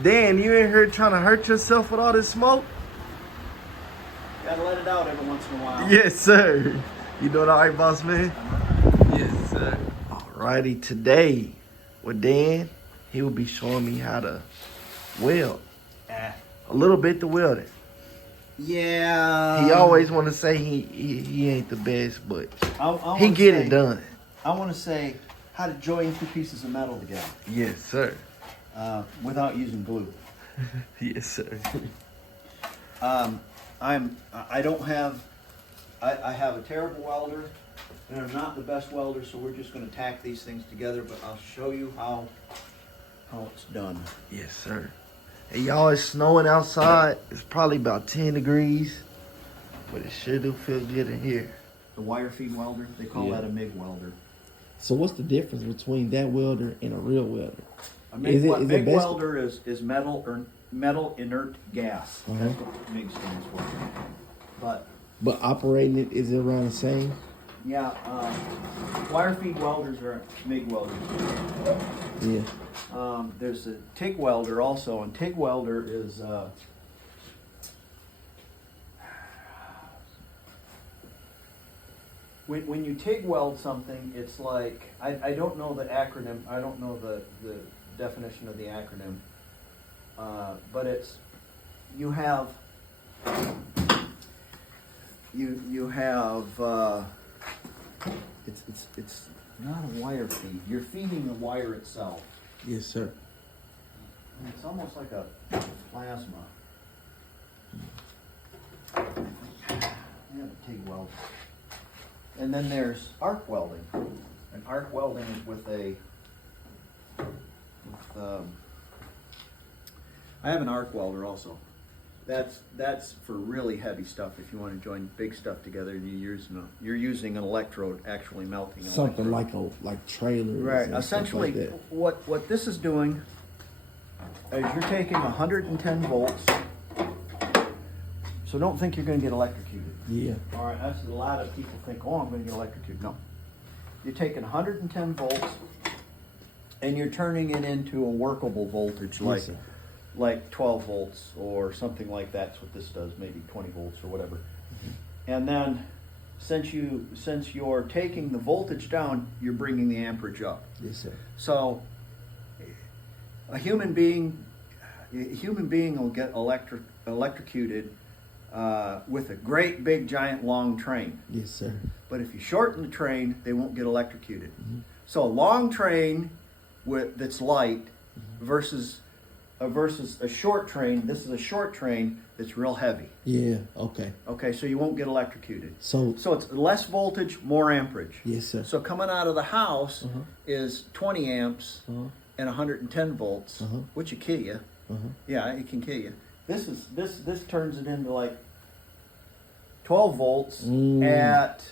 Dan, you in here trying to hurt yourself with all this smoke? Gotta let it out every once in a while. Yes, sir. You doing all right, boss man? Yes, sir. Alrighty, today with Dan, he will be showing me how to weld. A little bit to welding. Yeah. He always want to say he ain't the best, but I he get it done. I want to say how to join two pieces of metal together. Yes, sir. Without using glue. Yes, sir. I have a terrible welder, and I'm not the best welder, so we're just going to tack these things together, but I'll show you how it's done. Yes, sir. Hey, y'all, it's snowing outside. It's probably about 10 degrees, but it sure do feel good in here. The wire feed welder, they call that a MIG welder. So what's the difference between that welder and a real welder? A MIG welder is metal inert gas. That's what MIG stands for. But operating it, is it around the same? Yeah, wire feed welders are MIG welders. Yeah. There's a TIG welder also, and TIG welder is when you TIG weld something, it's like I don't know the acronym. I don't know the definition of the acronym, but it's you have it's not a wire feed. You're feeding the wire itself. Yes, sir. And it's almost like a plasma. Yeah, TIG weld. And then there's arc welding. And arc welding is with I have an arc welder also. That's for really heavy stuff. If you want to join big stuff together, and you're using an electrode actually melting. Something like trailers. Right. Essentially, like what this is doing is you're taking 110 volts. So don't think you're going to get electrocuted. Yeah. All right. That's a lot of people think, oh, I'm going to get electrocuted. No. You're taking 110 volts, and you're turning it into a workable voltage, like 12 volts or something like that. That's what this does, maybe 20 volts or whatever. And then since you're taking the voltage down, you're bringing the amperage up. Yes, sir. So a human being will get electrocuted with a great big giant long train. Yes, sir. But if you shorten the train, they won't get electrocuted. So a long train that's light versus a short train. This is a short train that's real heavy. Yeah. Okay. Okay, so you won't get electrocuted. So it's less voltage, more amperage. Yes, sir. So coming out of the house is 20 amps and 110 volts, which will kill you. Yeah, it can kill you. This turns it into like 12 volts at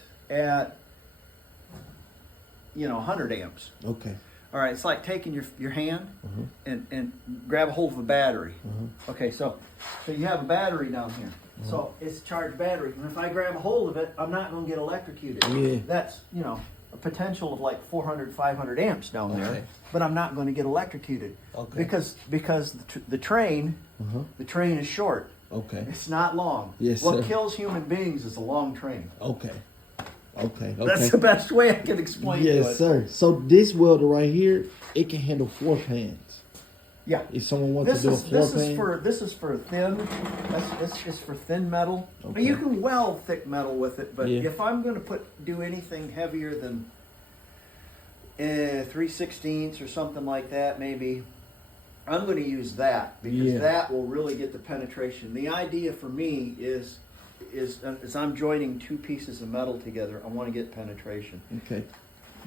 100 amps. Okay. All right, it's like taking your hand and grab a hold of a battery. Okay, so you have a battery down here. So it's a charged battery, and if I grab a hold of it, I'm not going to get electrocuted. Yeah. That's a potential of like 400, 500 amps down there, but I'm not going to get electrocuted. Okay. Because the train is short. Okay. It's not long. Yes, what sir. kills human beings is a long train. Okay. Okay. That's the best way I can explain it. Yes, sir. So this welder right here, it can handle 4 pans. Yeah. If someone wants to do a 4-pan. This is for thin. This is for thin metal. Okay. You can weld thick metal with it, but if I'm going to do anything heavier than 3/16 or something like that, maybe I'm going to use that because that will really get the penetration. The idea for me is I'm joining two pieces of metal together. I want to get penetration. Okay.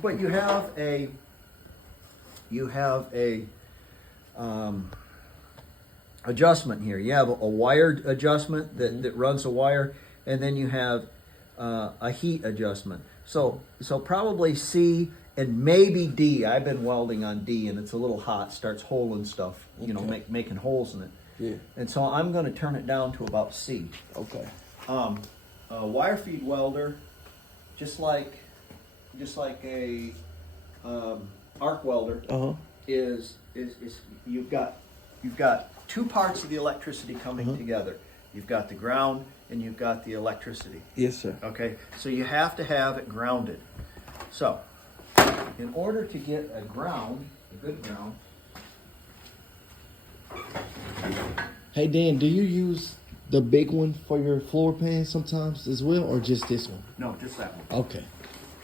But you have a adjustment here. You have a wired adjustment that runs a wire, and then you have a heat adjustment. So probably C and maybe D. I've been welding on D, and it's a little hot. Starts holing stuff. Making holes in it. Yeah. And so I'm going to turn it down to about C. Okay. A wire feed welder, just like a arc welder, is you've got you've got two parts of the electricity coming together. You've got the ground and you've got the electricity. Yes, sir. Okay, so you have to have it grounded. So, in order to get a ground, a good ground. Hey Dan, do you use the big one for your floor pan sometimes as well, or just this one? No, just that one. Okay.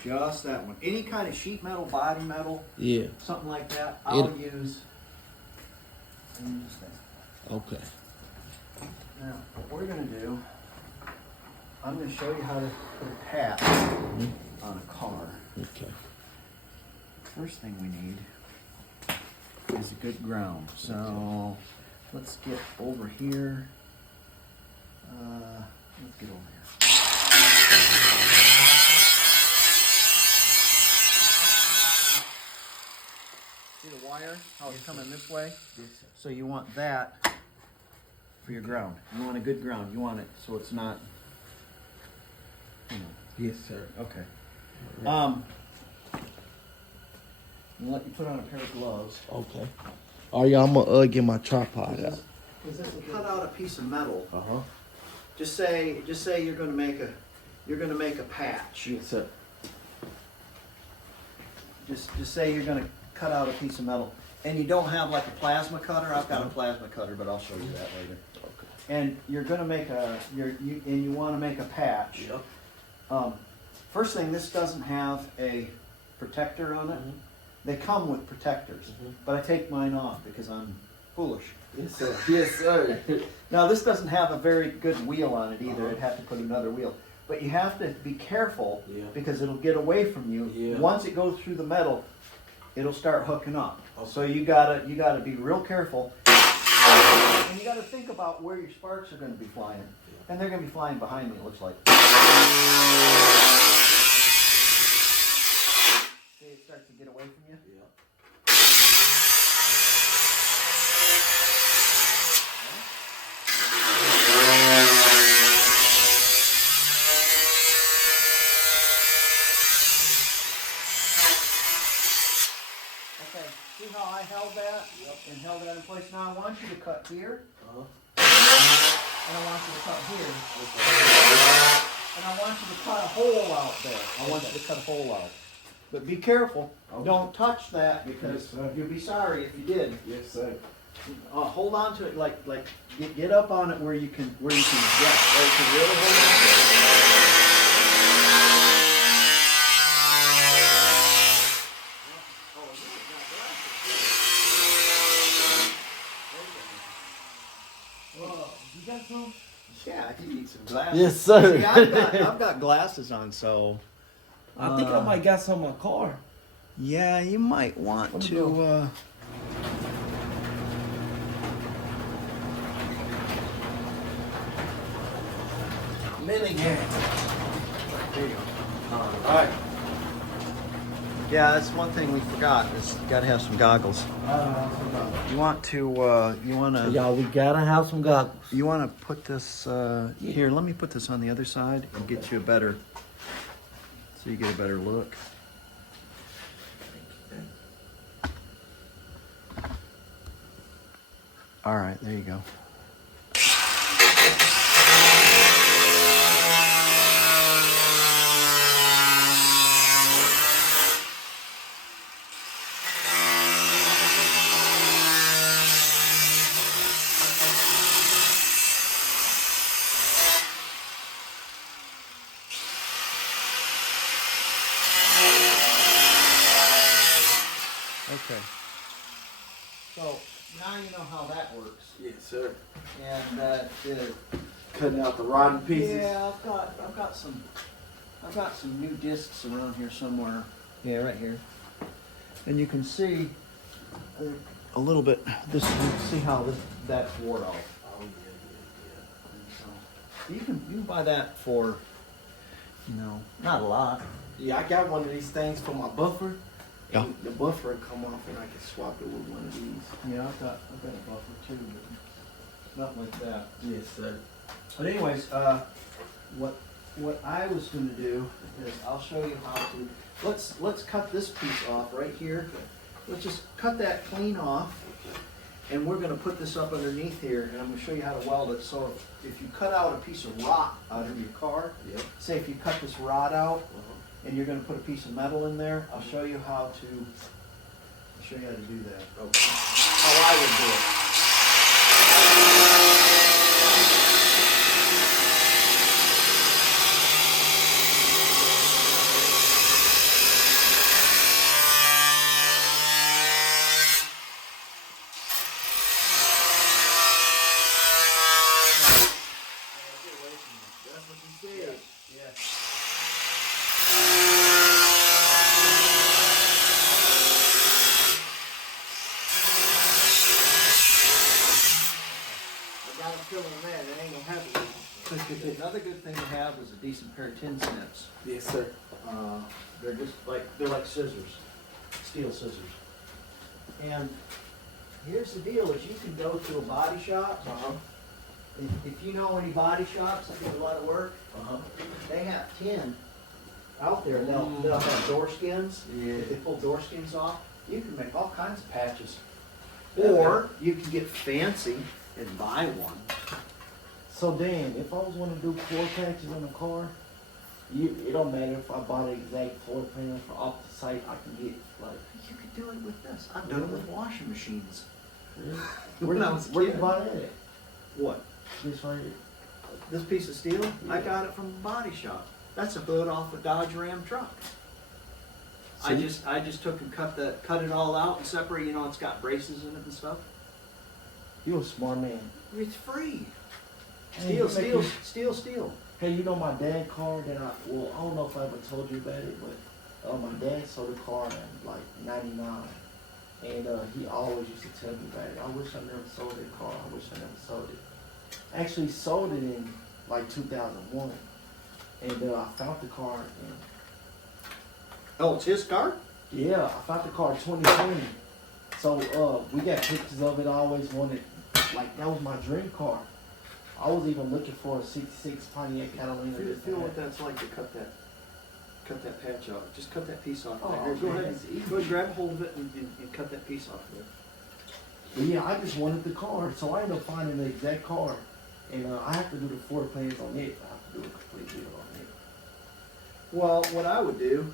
Just that one. Any kind of sheet metal, body metal, Yeah. something like that, I'll use that. Okay. Now, what we're going to do, I'm going to show you how to put a tap on a car. Okay. First thing we need is a good ground. So let's get over here. Let's get over here. See the wire? How it's coming this way? Yes, sir. So you want that for your ground. You want a good ground. You want it so it's not, you know. Yes, sir. Okay. I'm gonna let you put on a pair of gloves. Okay. All right, y'all, I'm gonna get my tripod out. Because this will cut out a piece of metal. Uh-huh. Just say you're gonna make a patch. Yes, sir. Just say you're gonna cut out a piece of metal, and you don't have like a plasma cutter. I've got a plasma cutter, but I'll show you that later. Okay. And you're gonna make you want to make a patch. Yep. First thing, this doesn't have a protector on it. They come with protectors, but I take mine off because I'm foolish. Yes, sir. Yes, sir. Now this doesn't have a very good wheel on it either. It'd have to put another wheel. But you have to be careful because it'll get away from you. Yeah. Once it goes through the metal, it'll start hooking up. So you gotta be real careful. And you gotta think about where your sparks are gonna be flying. And they're gonna be flying behind me, it looks like. See, it starts to get away from you? Yeah. Okay, see how I held that and held that in place? Now I want you to cut here, Uh-huh. and I want you to cut here, and I want you to cut a hole out there. I want you to cut a hole out. But be careful, don't touch that because you'll be sorry if you did. Yes, sir. Hold on to it, like get up on it where you can where you can really hold on to it. You got some? Yeah, you need some glasses. Yes, sir. See, I've got glasses on, so I think I might got some in my car. yeah, you might want to. Milligan. There you go. All right. Yeah, that's one thing we forgot. Is you got to have some goggles. You want to. Y'all, we gotta have some goggles. You want to put this here. Let me put this on the other side and get you a better. So you get a better look. All right, there you go. Okay. So now you know how that works. Yes, sir. And Cutting out the rotten pieces. yeah, I've got some new discs around here somewhere. Yeah, right here. And you can see a little bit. You can see how that's wore off. Oh, So you can buy that for not a lot. yeah. I got one of these things for my buffer. Yeah. And the buffer will come off and I can swap it with one of these. Yeah, I've got a buffer too, but not like that. Yes, sir. But anyways, what I was going to do is I'll show you how to. Let's cut this piece off right here. Let's just cut that clean off, And we're gonna put this up underneath here, and I'm gonna show you how to weld it. So if you cut out a piece of rock out of your car, Yep. say if you cut this rod out, and you're gonna put a piece of metal in there, I'll show you how to do that. Okay. How I would do it. That's what you said. Yeah. I got a feeling that it ain't gonna happen. Another good thing to have is a decent pair of tin snips. Yes, sir. They're just they're like scissors, steel scissors. And here's the deal: is you can go to a body shop. If you know any body shops that do a lot of work, they have tin out there. They'll have door skins. Yeah. If they pull door skins off, you can make all kinds of patches. Or you can get fancy and buy one. So Dan, if I was want to do floor patches on a car, it don't matter if I buy the exact floor pan for off the site. I can get like. You could do it with this. I've done it with washing machines. Where When I was a where you kid. buy that at? What? This right here. This piece of steel? I Yeah. got it from a body shop. That's a hood off a Dodge Ram truck. I See? just took and cut it all out and separate. You know, it's got braces in it and stuff. You a smart man. It's free. Hey, Steel. Hey, you know my dad car that I don't know if I ever told you about it, but my dad sold a car in like '99, and he always used to tell me about it. I wish I never sold that car. I wish I never sold it. Actually sold it in like 2001, and I found the car and Oh, it's his car? yeah, I found the car in 2020. So we got pictures of it. I always wanted, like that was my dream car. I was even looking for a '66 Pontiac Catalina. Feel what that's like to cut that patch out. Just cut that piece off. Oh, Here, go man, ahead. it's easy. Go ahead, grab hold of it and cut that piece off there. But yeah, I just wanted the car, so I ended up finding the exact car, and I have to do the floor plans on it. I have to do a complete deal on it. Well, what I would do,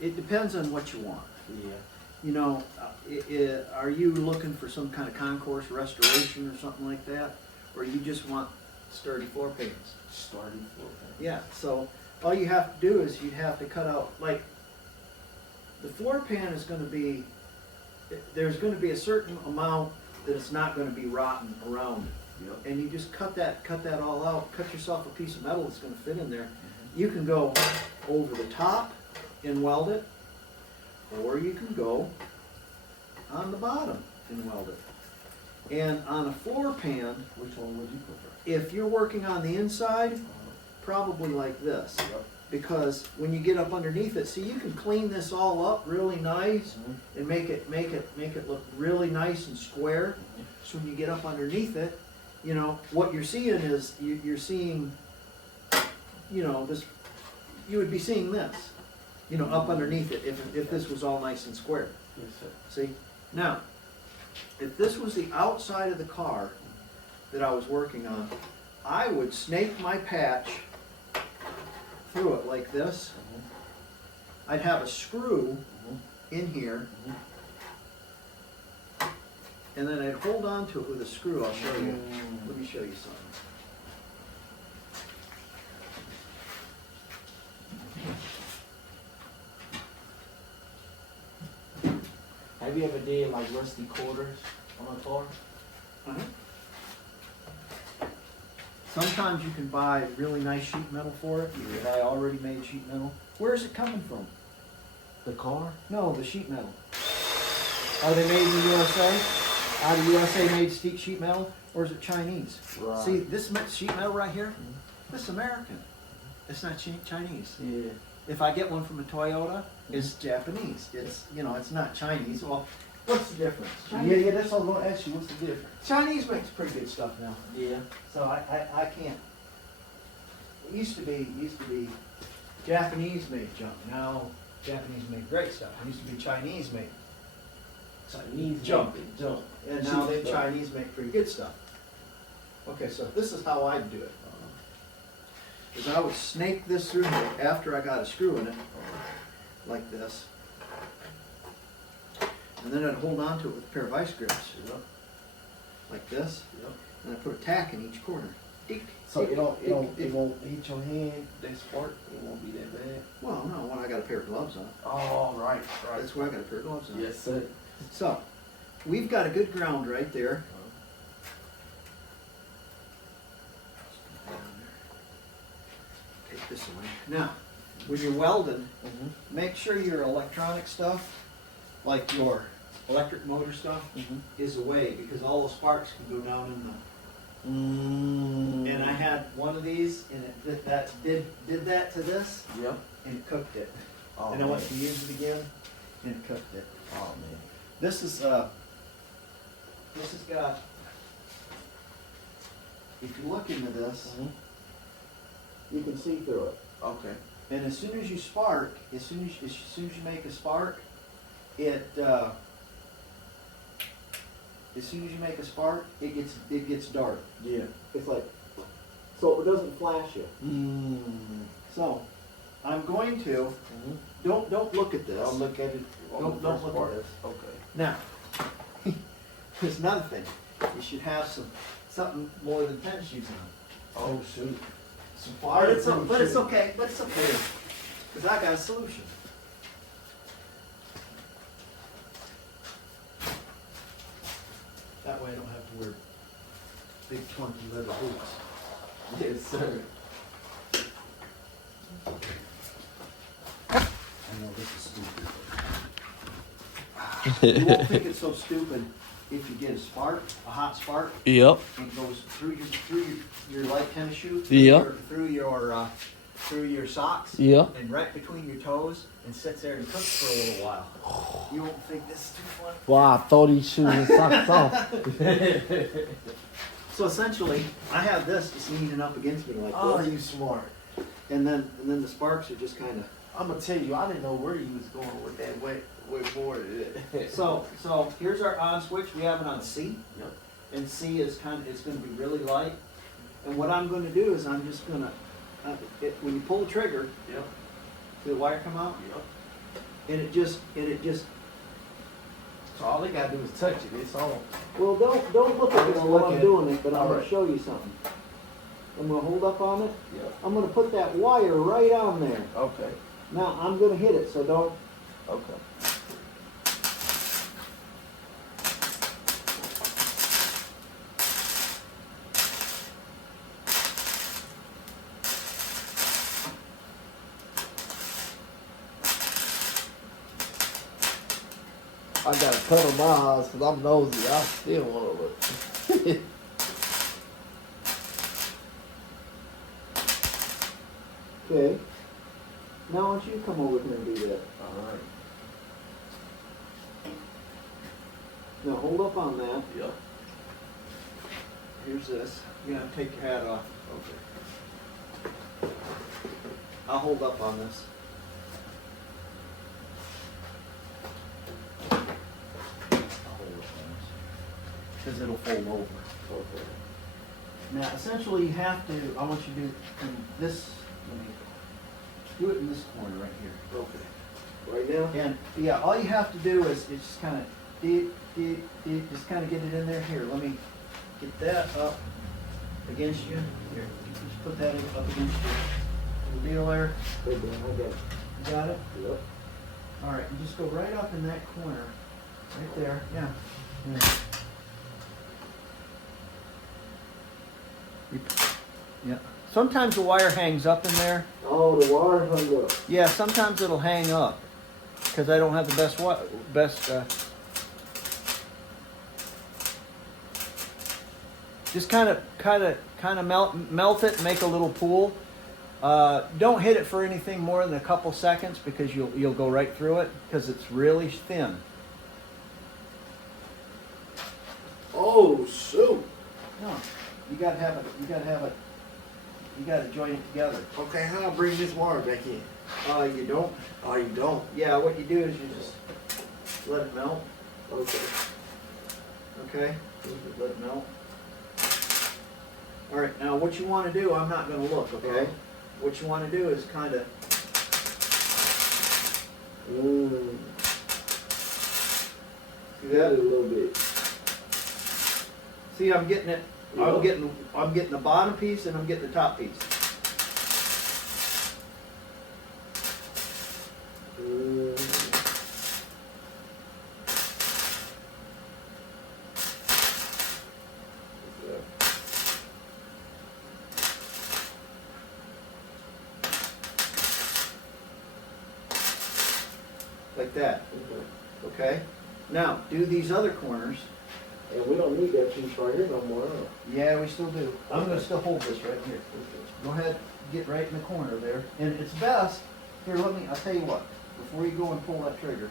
it depends on what you want. Yeah. You know, are you looking for some kind of concourse restoration or something like that? Or you just want sturdy floor pans? Starting floor plan. Yeah, so all you have to do is you'd have to cut out, like, the floor pan is going to be, there's going to be a certain amount that it's not going to be rotten around it. Yep. And you just cut that all out, cut yourself a piece of metal that's going to fit in there. You can go over the top and weld it, or you can go on the bottom and weld it. And on a floor pan, Which one would you prefer? if you're working on the inside, probably like this. Yep. Because when you get up underneath it, see, you can clean this all up really nice and make it look really nice and square. So when you get up underneath it, you know, what you're seeing is you're seeing, you know, this, you would be seeing this, you know, up underneath it if this was all nice and square. Yes, sir. See? Now, if this was the outside of the car that I was working on, I would snake my patch through it like this. I'd have a screw in here, and then I'd hold on to it with a screw. I'll show you. Let me show you something. Have you ever did like rusty quarters on a car? Sometimes you can buy really nice sheet metal for it. You can buy already made sheet metal. Where is it coming from? The car? No, the sheet metal. Are they made in the USA? Out of USA made sheet metal, or is it Chinese? Right. See, this sheet metal right here, this is American. It's not Chinese. Yeah. If I get one from a Toyota, it's Japanese. It's, you know, it's not Chinese. Well, what's the difference? Yeah, that's what I was gonna ask you. What's the difference? Chinese makes pretty good stuff now. Yeah. So I can't. It used to be Japanese made junk. Now Japanese make great stuff. It used to be Chinese made Chinese Junk. make it junk. And now Cheap the stuff. Chinese make pretty good stuff. Okay, so this is how I do it. Is I would snake this through here after I got a screw in it, like this. And then I'd hold on to it with a pair of vice grips, like this. Yep. And I put a tack in each corner. Dick, So dick, it won't dick. hit your hand. That spark, it won't be that bad. Well, no, when I got a pair of gloves on. Oh, right. That's where I got a pair of gloves on. Yes, sir. So, we've got a good ground right there. Take this away. Now, when you're welding, make sure your electronic stuff, like your electric motor stuff, is away because all the sparks can go down in the. And I had one of these, and it did that to this, Yep. and it cooked it. Oh, And I went to use it again, and it cooked it. Oh man. This has got. If you look into this, you can see through it. Okay. And as soon as you spark, as soon as you make a spark, it gets dark. Yeah. It's like, so it doesn't flash you. So, I'm going to don't look at this. I'll look at it. on Don't the first look part. at this. Okay. Now, there's another thing. You should have something more than tennis shoes on. Oh shoot. But it's okay. Because I got a solution. That way I don't have to wear big clunky leather boots. Yes, sir. I know this is stupid. You won't think it's so stupid if you get a spark, a hot spark, Yep. and it goes through your light tennis shoe, Yeah. through your socks, Yeah. and right between your toes, and sits there and cooks for a little while. You won't think this is too fun. Wow, I throw these shoes and socks off. So essentially, I have this just leaning up against me like Oh, this, you smart. and then the sparks are just kind of. I'm gonna tell you, I didn't know where you was going with that wet board. So here's our on switch. We have it on C. Yep. And C is it's going to be really light. And what I'm going to do is I'm just going to, when you pull the trigger, Yep. see the wire come out, Yep. and it just. So all they gotta do is touch it. It's on. Well, don't look at it Don't while look I'm at doing it, but I'm All going right. to show you something. I'm going to hold up on it. Yep. I'm going to put that wire right on there. Okay. Now I'm going to hit it, so don't. Okay. I gotta cover my eyes because I'm nosy. I still want to look. Okay. Now I want you to come over here and do that. Alright. Now hold up on that. Yep. Here's this. You're going to take your hat off. Okay. I'll hold up on this. I'll hold up on this. Because it'll fold over. Okay. Now, essentially, you have to, I want you to do in this, let me do it in this corner right here. Okay. Right now? And, yeah, all you have to do is just kind of, just kind of get it in there. Here, let me get that up against you. Here, just put that up against you. The deal there. Hey, man, I got it. You got it? Yep. All right, and just go right up in that corner, right there. Yeah. Yeah. Sometimes the wire hangs up in there. Oh, the wire hung up. Yeah, sometimes it'll hang up because I don't have the best. Just kind of melt it, make a little pool. Don't hit it for anything more than a couple seconds because you'll go right through it because it's really thin. Oh, shoot. No, you gotta have it. You gotta join it together. Okay, how I bring this wire back in? You don't. Oh, you don't? Yeah, what you do is you just let it melt. Okay. Okay? Let it melt. All right, now what you want to do, I'm not going to look, okay? What you want to do is kind of, See that a little bit. see, I'm getting it. Yeah. I'm getting the bottom piece and I'm getting the top piece. Like that. Okay? Now, do these other corners. And we don't need that piece right here no more, huh? Yeah, we still do. I'm going to still hold this right here. Go ahead, get right in the corner there. And it's best, here, I'll tell you what, before you go and pull that trigger.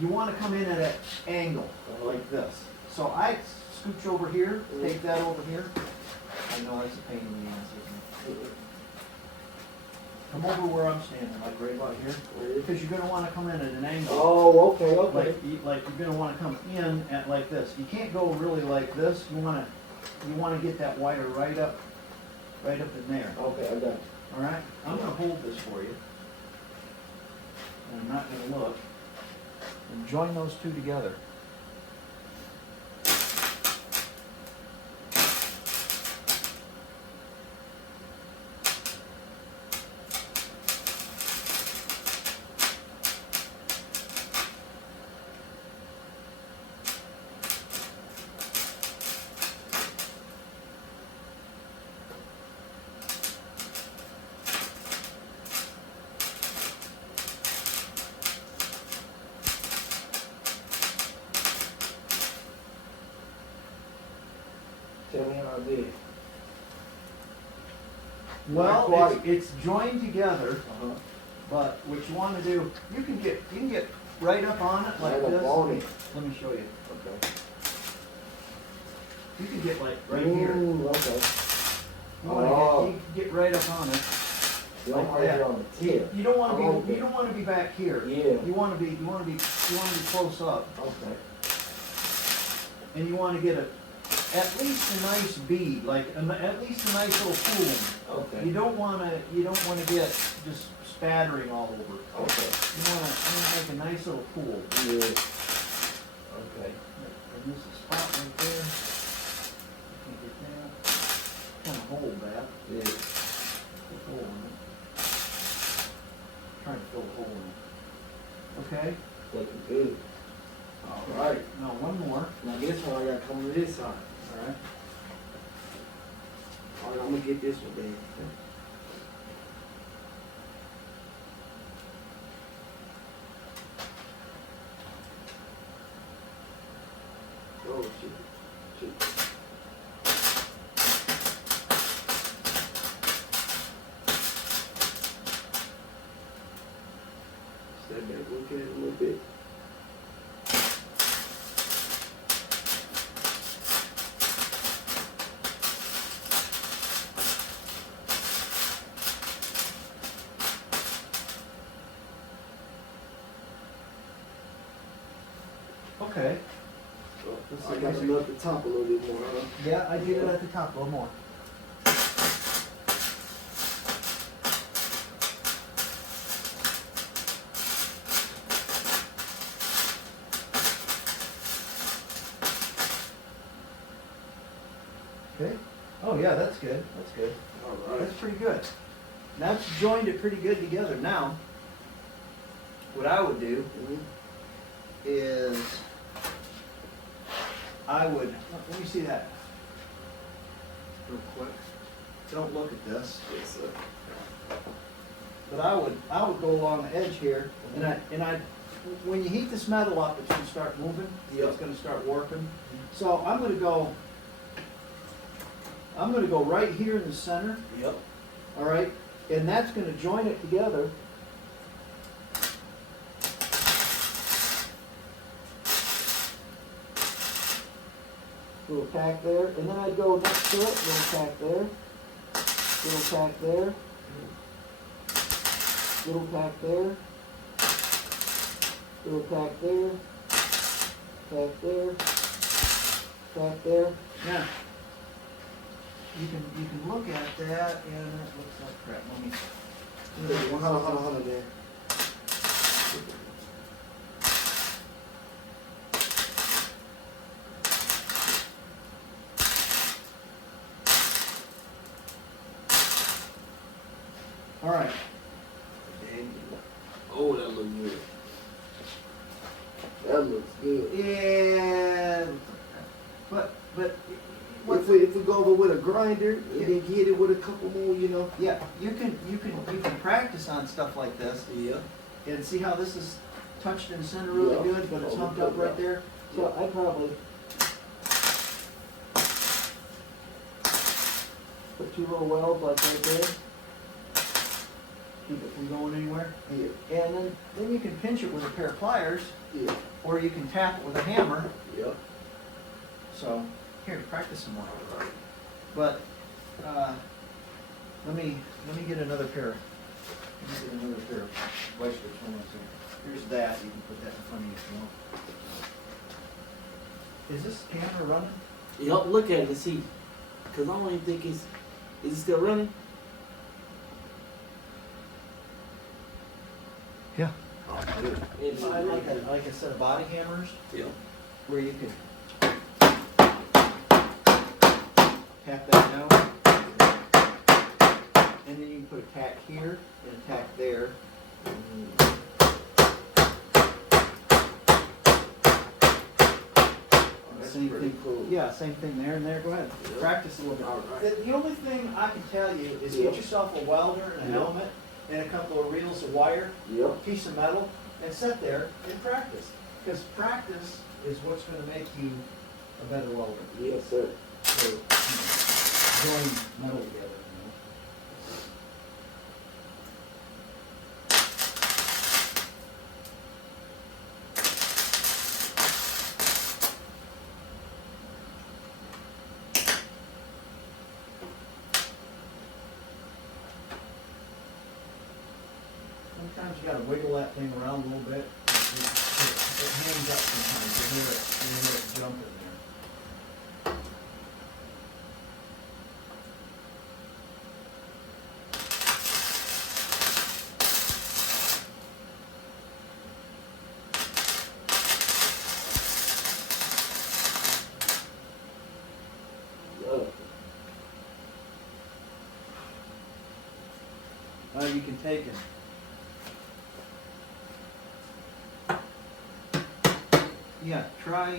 You want to come in at an angle like this. So I scooch over here, take that over here. I know that's a pain in the ass, isn't it? Come over where I'm standing, like right about here, because you're going to want to come in at an angle. Oh, okay, okay. Like you're going to want to come in at like this. You can't go really like this. You want to get that wire right up in there. Okay, I got it. All right. I'm going to hold this for you, and I'm not going to look. And join those two together. Tell me how I did it. Well, it's joined together, Uh-huh. but what you want to do, you can get right up on it like Right up this. on it. Let me show you. Okay. You can get like right here. Ooh, okay. You want to get right up on it. Like Like right that. here on the tip. You don't want to be Okay. you don't want to be back here. Yeah. You want to be close up, Okay. and you want to get at least a nice bead, like at least a nice little pool. Okay. You don't want to get just spattering all over. Okay. You want to make a nice little pool. Yeah. Okay. There's a spot right there. You can get that. Kind of hold that. Yeah. Put a hole in it. Trying to fill a hole in it. Okay. Looking good. All right. Now one more. Now this one I got coming to this side. All right. All right, I'm gonna get this one, baby. Oh shit. Shit. Step back, look at it a little bit. Okay. I got to look at the top a little bit more, huh? Yeah, I did it at the top a little more. Okay. Oh yeah, that's good. That's good. All right. That's pretty good. That's joined it pretty good together. Now, what I would do is I would, let me see that real quick. Don't look at this. Yes, sir. But I would go along the edge here, and I, when you heat this metal up, it's gonna start moving. Yep. It's gonna start warping. So I'm gonna go right here in the center. Yep. All right, and that's gonna join it together. little tack there, and then I'd go next to it, little tack there, little tack there, little tack there, little tack there, tack there, tack there. Now, you can look at that and it looks like crap. Let me. Hold on there. All right. Oh, that looks good. That looks good. Yeah. But If we go over with a grinder and then get it with a couple more, you know. yeah, you can practice on stuff like this. Yeah. And see how this is touched in the center really Yeah. good, but it's humped up right there. So I probably put two little welds like right there. Keep it from going anywhere. Yeah. And then you can pinch it with a pair of pliers, Yeah. or you can tap it with a hammer. Yeah. So here, practice some more. But let me get another pair. Let me get another pair of vice grips. Hold on a second. Here's that. You can put that in front of you if you want. Is this camera running? Yep, look at it and see. Cause I don't even think is it still running? Yeah. Oh, good. I like a set of body hammers Yeah. where you can tap that down, and then you can put a tack here and a tack there. That's Same pretty thing. cool. Yeah, same thing there and there. Go ahead. Yeah. Practice a little bit. All right. The only thing I can tell you is Yeah. get yourself a welder and a Yeah. helmet and a couple of reels of wire, Yep. a piece of metal, and sit there and practice. Because practice is what's going to make you a better welder. Yes, sir. So, join metal together. Sometimes you got to wiggle that thing around a little bit. It hangs up sometimes. You hear it jump in there. Love. You can take it. Yeah, try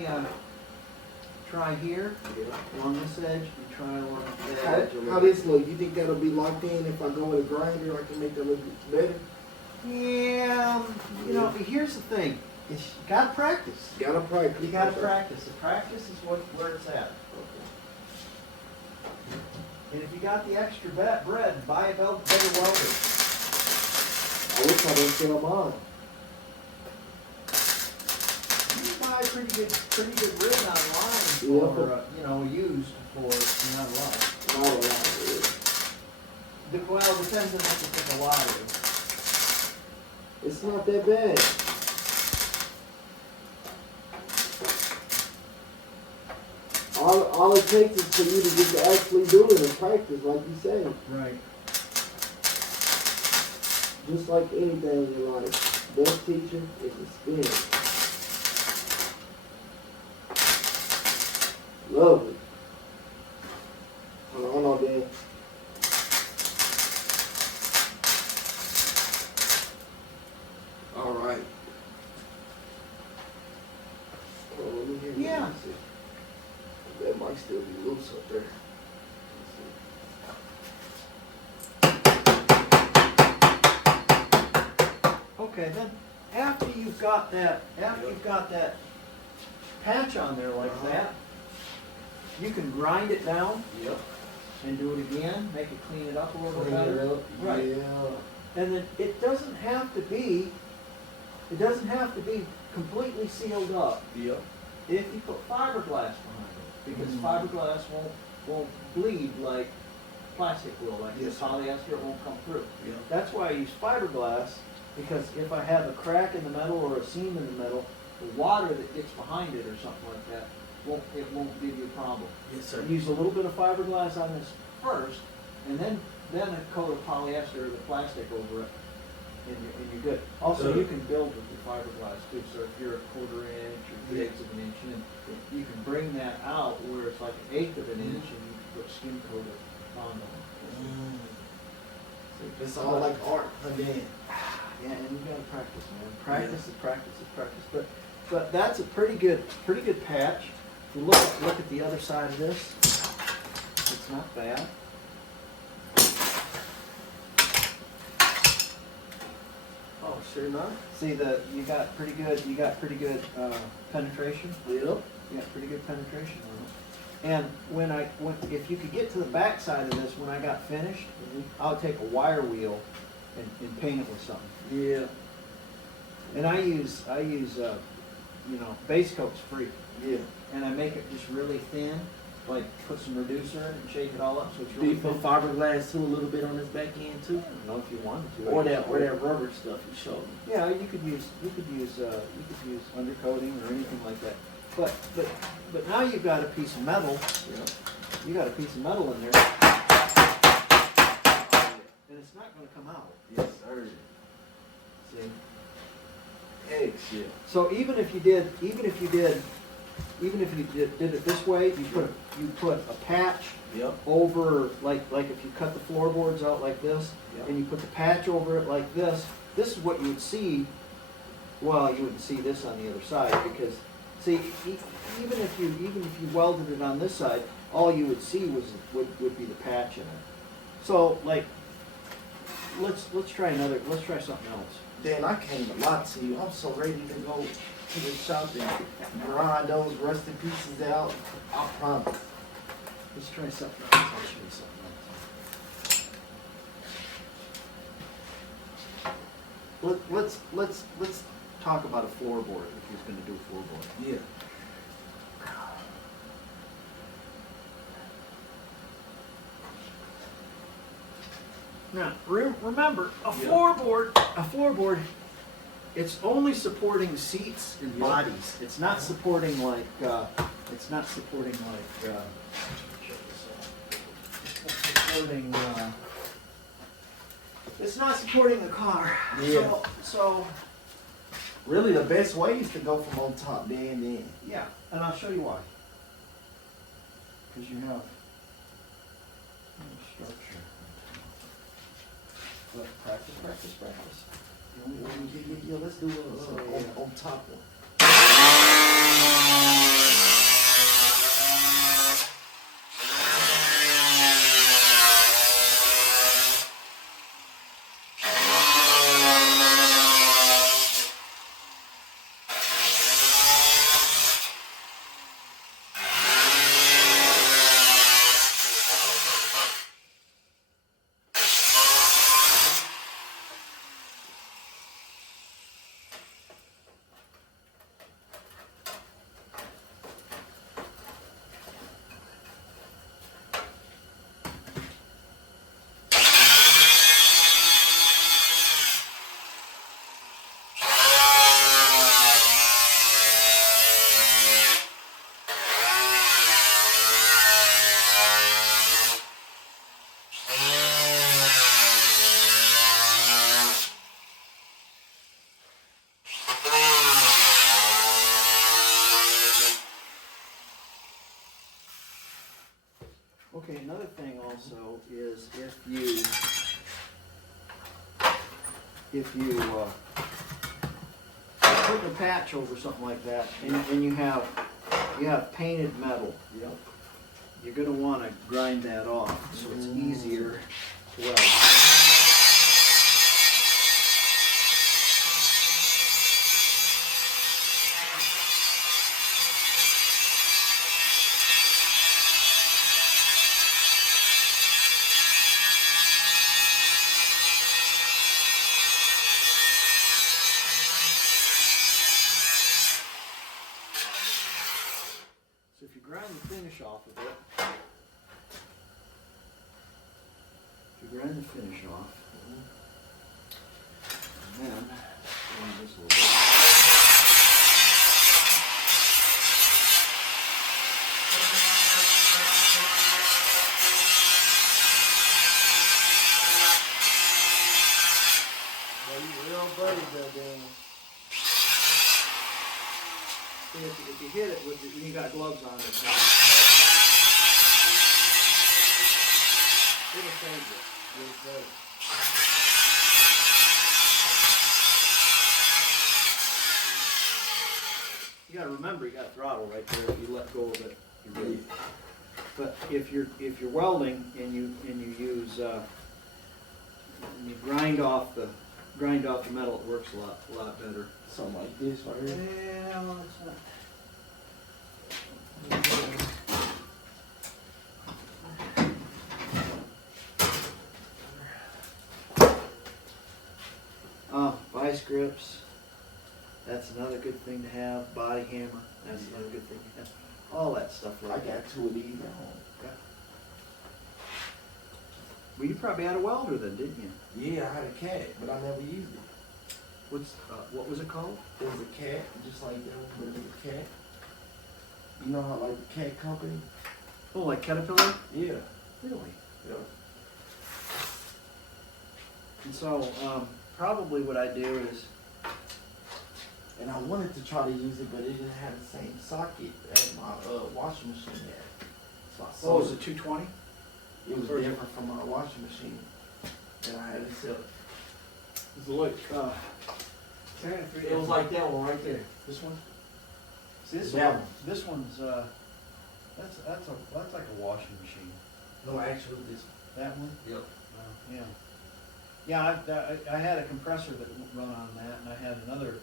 here Yeah. along this edge. You try along this How, edge. how this look? You think that'll be locked in if I go with a grinder? I can make that look better. Yeah, you know. Here's the thing: is you gotta practice. Gotta practice. You gotta Okay. practice. The practice is where it's at. And if you got the extra bread, buy a better welder. I wish I didn't sell mine. You can buy a pretty good rig online Yeah. for used for not a lot. Not a lot, really. Well, it depends on what you think a lot is. It's not that bad. All it takes is for you to just actually do it and practice, like you said. Right. Just like anything in life, best teacher is experience. Lovely. Hold on, Dan. All right. Oh, let me hear you. Yeah. That might still be loose up there. Okay, then after you've got that patch on there like that, you can grind it down Yep. and do it again, make it clean it up a little bit Clean better. it up. Right. Yeah. And then it doesn't have to be completely sealed up Yep. if you put fiberglass behind it. because fiberglass won't bleed like plastic will, like Yes, the polyester, it won't come through. Yeah. That's why I use fiberglass, because if I have a crack in the metal or a seam in the metal, the water that gets behind it or something like that, won't give you a problem. Yes, sir. I use a little bit of fiberglass on this first, and then a coat of polyester or the plastic over it, and you're good. Also, So- you can build with your fiberglass too, so if you're a 1/4 inch or 3/8 of an inch in, you can bring that out where it's like 1/8 of an inch, and you can put skin coat on them. It's all like art, again. Yeah, and you gotta practice, man. Practice is practice is practice. But that's a pretty good patch. If you look at the other side of this, it's not bad. Oh, sure enough. See you got pretty good penetration. Yep. You got pretty good penetration on it. And if you could get to the back side of this when I got finished, I would take a wire wheel and paint it with something. Yeah. And I use base coat's free. Yeah. And I make it just really thin, like put some reducer in it and shake it all up so it's Do really you put thin. fiberglass too a little bit on this back end too? I don't know if you wanted to. Or that rubber stuff you showed me. Yeah, you could use undercoating or anything like that. But now you've got a piece of metal. Yeah. You got a piece of metal in there, and it's not going to come out. Yes, sir. See. Eggshell. So even if you did it this way, you put a patch Yep. over, like if you cut the floorboards out like this, Yep. and you put the patch over it like this is what you would see. Well, you wouldn't see this on the other side, because see, even if you welded it on this side, all you would see would be the patch in it. So like, let's try something else. Dan, I came a lot to you. I'm so ready to go to the shop and grind those rusty pieces out. I promise. Let's try something else. I'll show you something else. Let's talk about a floorboard if you're going to do a floorboard. Yeah. Now, remember, a floorboard, it's only supporting seats and bodies. It's not supporting like, it's not supporting it's not supporting a car. Yeah. So, Really, the best way is to go from on top, then. yeah, and I'll show you why. Because you have structure. But practice. Yeah, let's do it on top one. Okay, another thing also is if you put a patch over something like that, and you have painted metal, Yep. you're going to want to grind that off so it's easier to weld. So if you grind the finish finish off of it. To grind the finish off. And then, grind this a little bit. Well, you real buddy though, Dan. And if you hit it with the, you got gloves on it now. It'll save you. Yes, sir. You gotta remember, you got a throttle right there. If you let go of it, you're ready. But if you're welding and you use and you grind off the metal, it works a lot better. Something like this right here. Well, it's not. Vice grips. That's another good thing to have. Body hammer. That's another good thing to have. All that stuff. I Like that. got 2 of these at home. Okay. Well, you probably had a welder then, didn't you? Yeah, I had a cat, but I never used it. What was it called? It was a cat, just like that, but it was a cat. You know how like the cat company? Oh, like Caterpillar? Yeah. Really? Yeah. And so, probably what I do is, And I wanted to try to use it, but it didn't have the same socket as my washing machine had. So I oh, sold is it 220? It was or- different from my washing machine. And I had to sell it. It's like, It was like that one right there. this one. See, That one. This one's that's like a washing machine. No, actually, this one. That one. Yep. Yeah. Yeah, I had a compressor that run on that, and I had another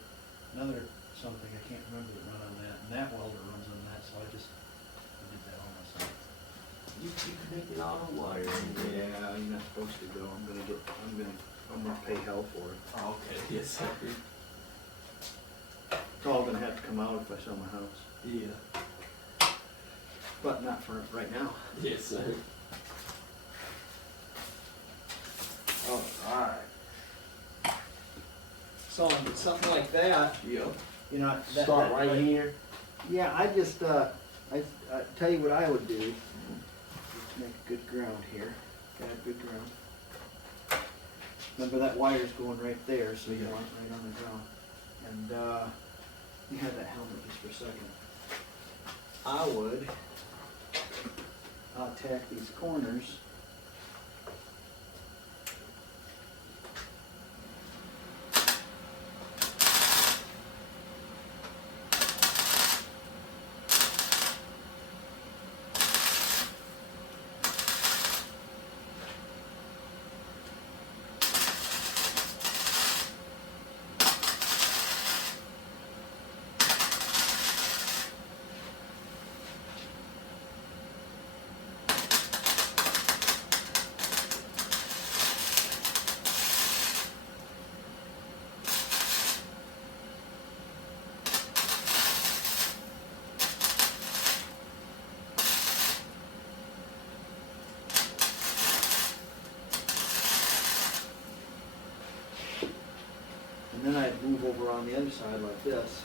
something I can't remember that run on that, and that welder runs on that, so I did that all myself. You connected all the wires. Yeah, you're not supposed to go. I'm gonna pay hell for it. Oh, okay. Yes, sir. It's all gonna have to come out if I sell my house, Yeah. but not for right now. Yes, sir. Oh, all right. So with something like that, Yeah. you know, Start right here. Yeah, I just I tell you what I would do. Just make a good ground here. Got a good ground. Remember that wire's going right there, so you want it right on the ground. And you have that helmet just for a second. I'll tack these corners. And then I'd move over on the other side like this.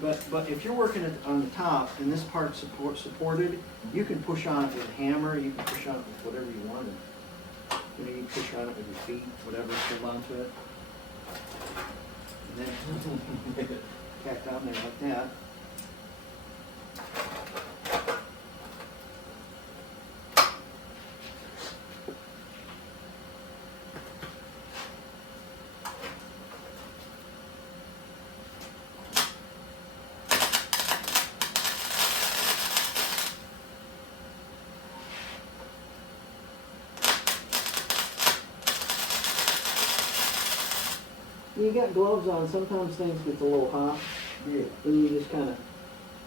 But if you're working on the top and this part's supported, you can push on it with a hammer, you can push on it with whatever you want. You know, you can push on it with your feet, whatever, hold onto it. And then tack down there like that. You got gloves on, sometimes things get a little hot, Yeah. and you just kind of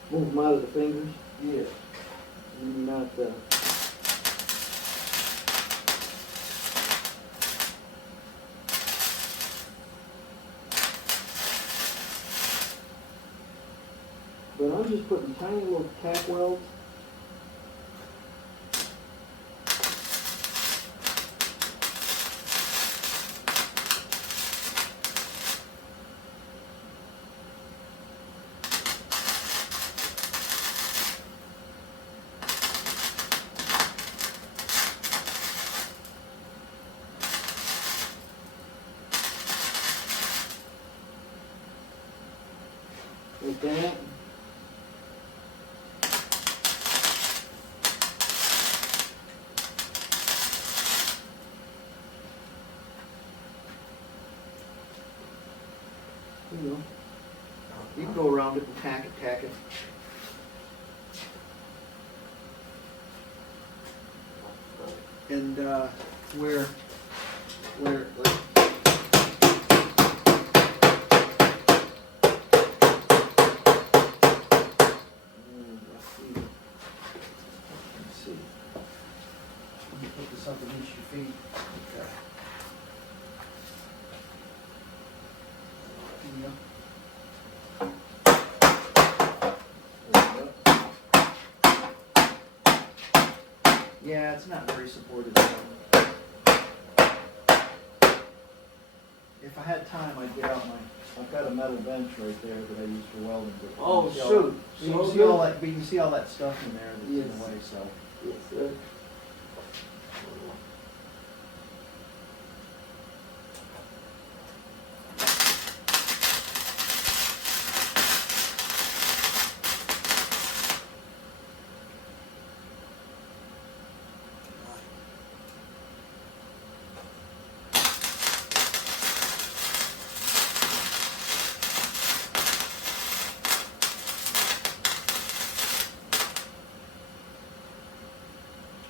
move them out of the fingers, Yeah. and you're not, but I'm just just putting tiny little tack welds. Like that. You know, you can go around it and tack it. And where like, let's see. You put this up against your feet. Okay. Yeah. Yeah, it's not very supportive. If I had time, I'd get out I've got a metal bench right there that I use for welding. Oh, You can see shoot. You So can see good. all that. You can see all that stuff in there that's in Yes. the way. So. Yes, sir.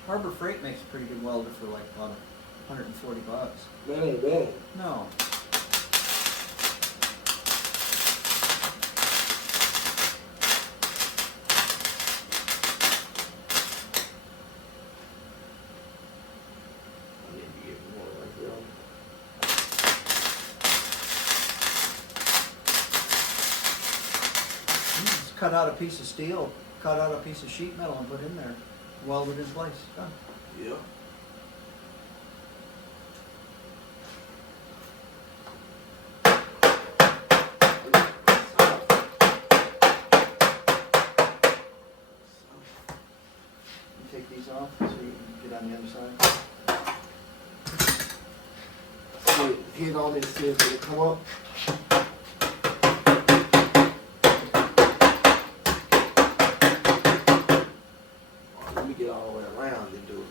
Harbor Freight makes a pretty good welder for like about $140. That ain't bad. No. I need to get more like that. You just cut out a piece of steel, cut out a piece of sheet metal and put in there. Weld it in place. Done. Yeah. You take these off so you can get on the other side. See, hit all this, see if it'll come up. Let me get all the way around and do it.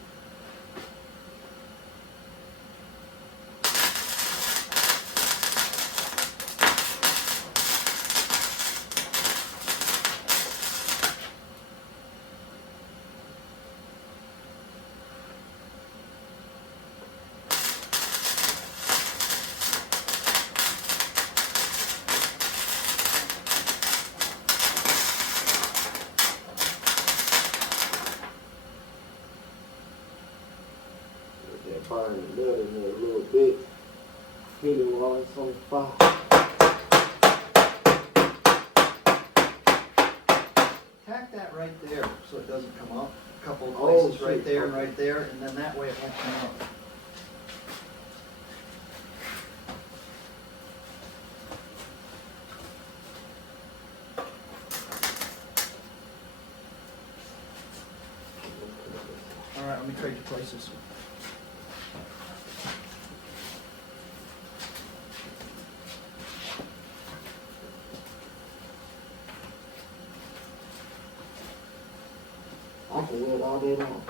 That burning nut in there a little bit. Hit it while it's on fire. Tack that right there so it doesn't come up. A couple of Oh, places right shit. there and right there, and then that way it won't come up. All right, let me trade you places. I can weld all day long.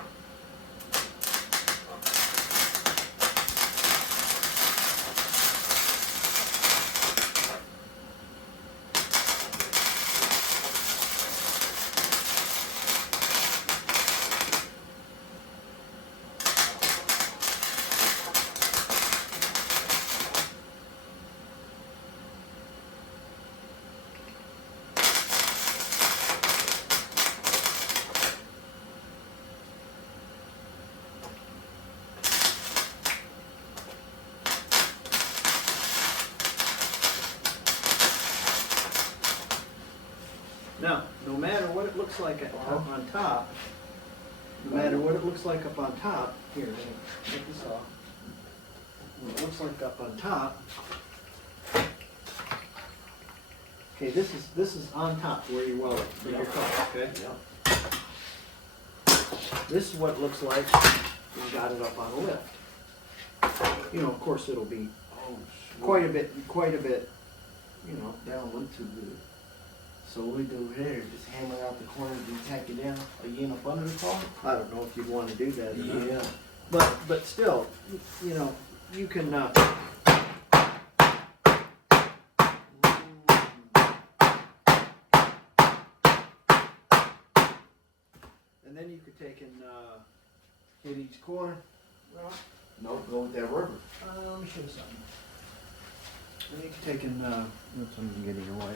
like up on top, no matter what it looks like up on top, here, take this off. What it looks like up on top. Okay, this is on top where you weld it for your car, okay? Yeah. This is what it looks like when you got it up on a lift. You know, of course it'll be quite a bit, you know. That don't look too good. So what we do here, just hammer out the corners and tack it down again up under the car? I don't know if you'd want to do that or not. Yeah. But still, you know, you can, and then you could take and, Hit each corner? well, Nope, go with that rubber. let me show you something. Then you could take and, oops, I'm getting in your way.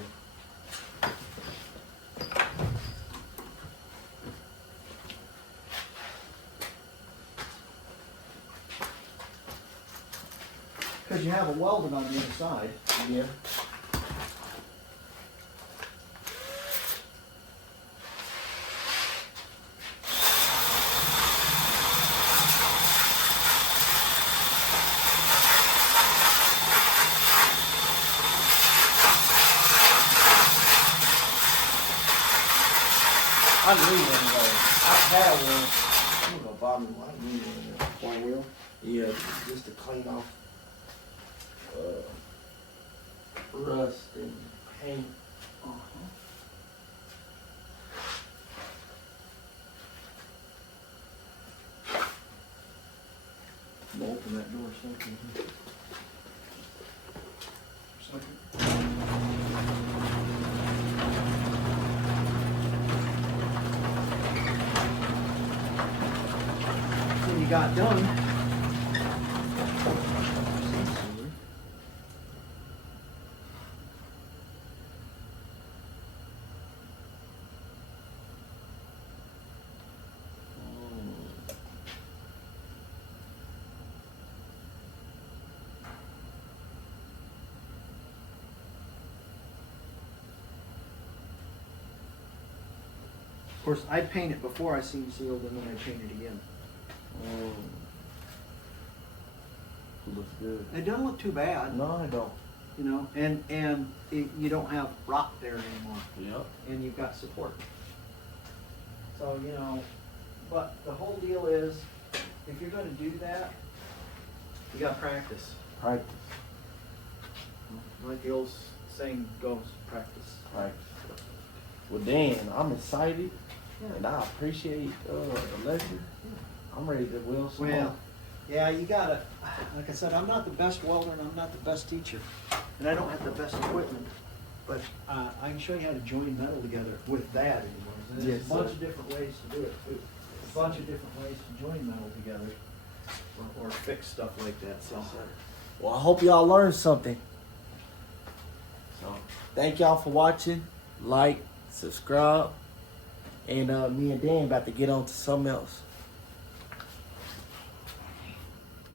Because you have a welded on the other side. Yeah. I need one of those. I've had one. I'm gonna buy me one. I need one of them. Why wheel? Yeah, just to clean off rust and paint. I'm gonna open that door second. When you got done. Of course, I paint it before I seam sealed, and then I paint it again. Looks good. It doesn't look too bad, No, I don't. you know, and you don't have rock there anymore, Yep. and you've got support. So, you know, but the whole deal is, if you're going to do that, you got to practice. Practice. Like the old saying goes, practice. Practice. Well, Dan, I'm excited, Yeah. and I appreciate the lecture. I'm ready to weld some Well, more. yeah, you gotta, like I said, I'm not the best welder and I'm not the best teacher. And I don't have the best equipment, but I can show you how to join metal together with that anymore. There's Yes, a bunch sir. of different ways to do it too. A bunch of different ways to join metal together or fix stuff like that, so. Well, I hope y'all learned something. So, thank y'all for watching. Like, subscribe, and me and Dan about to get on to something else.